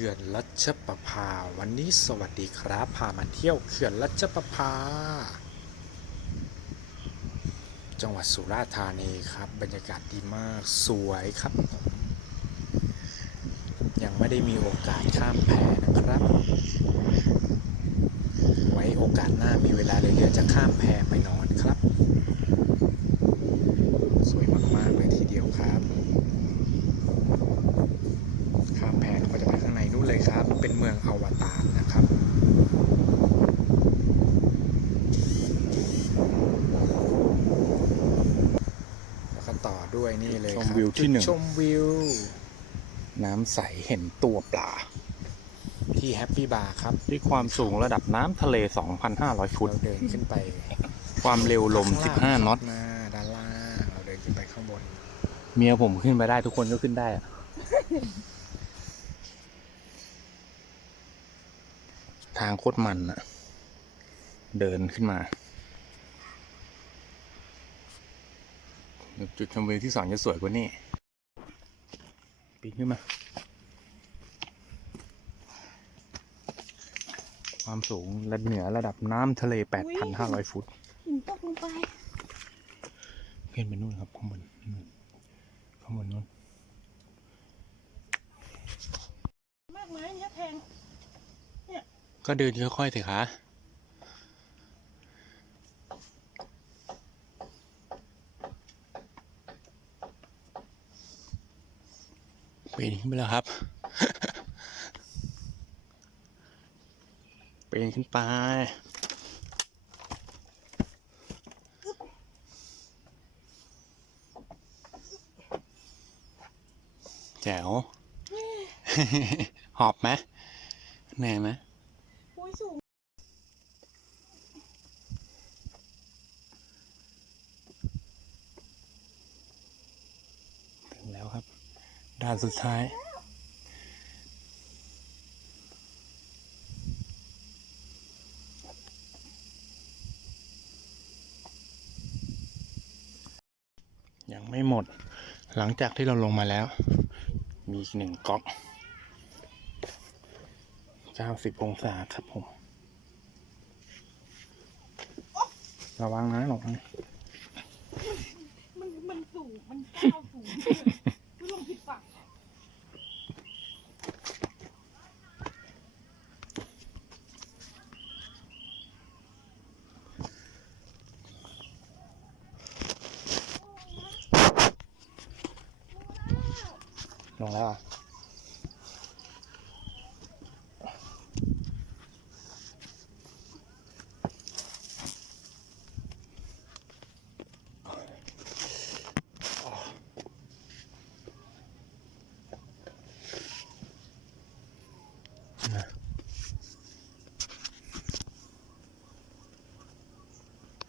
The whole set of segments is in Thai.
ขื่อนรัชประภา วันนี้สวัสดีครับ พามาเที่ยวเขื่อนรัชประภา จังหวัดสุราษฎร์ธานีครับ บรรยากาศดีมากสวยครับผมยังไม่ได้มีโอกาสข้ามแพนะครับ ไว้โอกาสหน้ามีเวลาเหลือๆจะข้ามแพไปนอนครับ สวยมากๆเลยทีเดียวครับ ข้ามแพเราก็จะไปข้างในนู้น เลยครับเป็นเมืองอวตารนะครับแล้วก็ต่อด้วยนี่เลยครับชมวิวที่หนึ่งจุดชมวิว น้ำใสเห็นตัวปลา ที่แฮปปี้บาร์ครับที่ความสูงระดับน้ำทะเล 2,500 ฟุต เราเดินขึ้นไปความเร็วลม ข้างล่าง15 น็อต มาด้านล่างเราเดินขึ้นไปข้างบน เมียผมขึ้นไปได้ทุกคนก็ขึ้นได้อะ ทางโคตรมันอะเดินขึ้นมา จุดชมวิวที่สองจะสวยกว่านี้ปีนขึ้นมา ความสูงระเหนือระดับน้ำทะเล 8,500 ฟุตหินตกลงไปขึ้นไปนู่นครับ ข้างบนนู่นข้างบนนู่นมากไหมเนี่ยแพง ก็เดินค่อยๆเถอะคะปีนขึ้นไปแล้วครับปีนขึ้นไป แจ๋ว หอบไหมเหนื่อยไหม อุ้ยสูง ถึงแล้วครับ ด่านสุดท้าย ยังไม่หมด หลังจากที่เราลงมาแล้ว มีอีกหนึ่งก๊อก90องศาครับผม ระวังนะระวังมัน มันสูง มันก้าวสูงคือลงผิดฝั่ง ลงแล้วอะ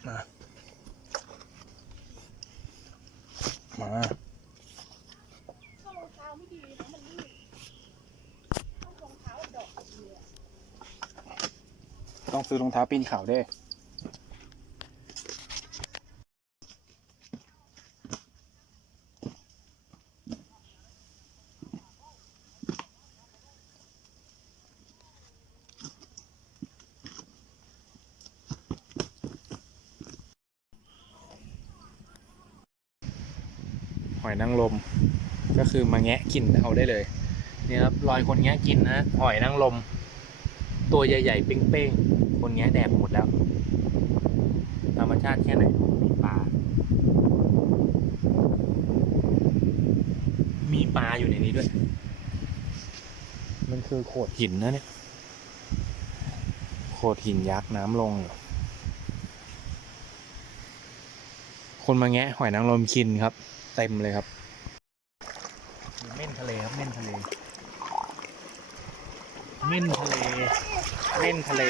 มา มา ถ้ารองเท้า ไม่ดีนะมันลื่นต้องรองเท้าดอกเดียวต้องซื้อรองเท้าปีนเขาด้วยหอยนางรม ก็คือมาแงะกินเอาได้เลยนี่ครับรอยคนแงะกินนะหอยนางรมตัวใหญ่ๆเป้งๆคนแงะแดกหมดแล้ว ธรรมชาติแค่ไหนมีปลา มีปลาอยู่ในนี้ด้วย มันคือโขดหินนะเนี่ยโขดหินยักษ์น้ำลงอยู่คนมาแงะหอยนางรมกินครับ เต็มเลยครับ ทะเลครับเม่นทะเล เม่นทะเล เม่นทะเล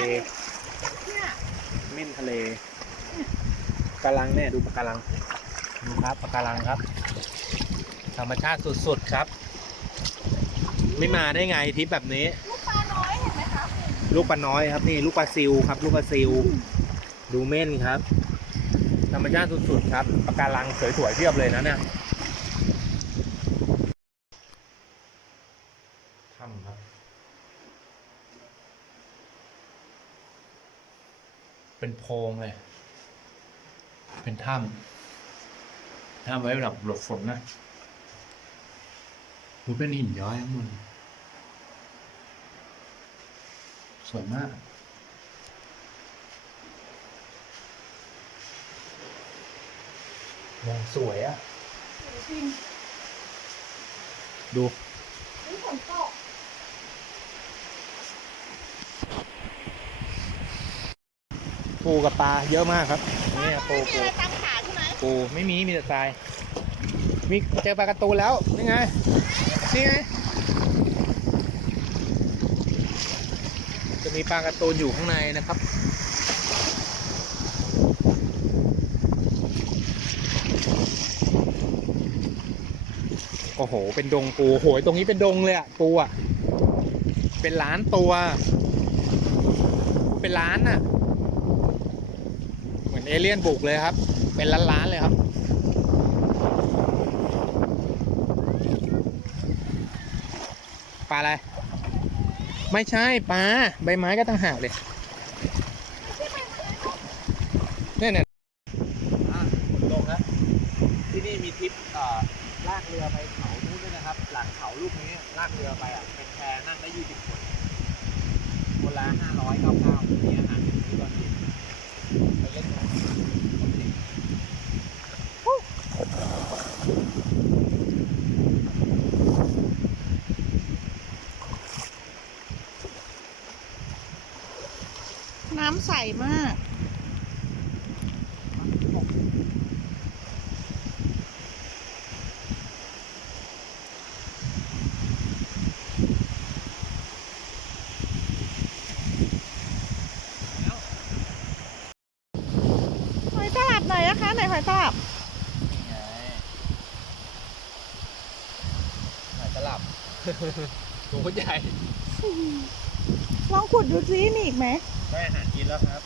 เม่นทะเลปะการังเนี่ยดูปะการัง ดูครับปะการังครับ ธรรมชาติสุดๆครับ ไม่มาได้ไงทริปแบบนี้ ลูกปลาน้อยเห็นไหมคะลูกปลาน้อยครับนี่ลูกปลาซิวครับ ลูกปลาซิว ดูเม่นครับ ธรรมชาติสุดๆครับปะการังสวยๆเพียบเลยนะเนี่ยถ้ำครับ เป็นโพรงเลย เป็นถ้ำถ้ำไว้สำหรับหลบฝนนะดูเป็นหินย้อยทั้งหมดสวยมากมองสวยอะ จริงดู นี่ฝนตก ปูกับปลาเยอะมากครับนี่ปูไม่มีปูอะไรตามขาใช่ไหมปูไม่มีมีแต่ทราย มีเจอปลาการะตูนแล้วนี่ไงนี่ไงจะมีปลาการะตูนอยู่ข้างในนะครับโอ้โห เป็นดงปู โหย ตรงนี้เป็นดงเลยอะปูอะเป็นล้านตัว เป็นล้านอะ เอนเอเลี่ยนบุกเลยครับ เป็นล้านๆเลยครับ ปลาอะไร ไม่ใช่ปลาใบไม้ก็ตั้งหากเลยเนี่ยเนี่ยอะลงแล้วที่นี่มีทริปเอ่อลากเรือไปเขานู้นด้วยนะครับ หลังเขาลูกนี้ลากเรือไปอะเป็นแพนั่งได้ยี่สิบคนคนละห้าร้อยเก้าเก้ามีอาหารที่ตอนนี้ น้ำใสมาก หอยตลับหน่อย นะคะไหนหอยตลับนี่ไงหายตลับ ตัวใหญ่ลองขุดดูซิมีอีกไหมได้อาหารกินแล้วครับ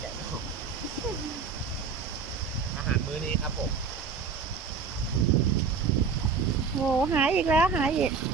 ใหญ่มากอาหารมื้อนี้ครับผม โหหาอีกแล้วหาอีกอ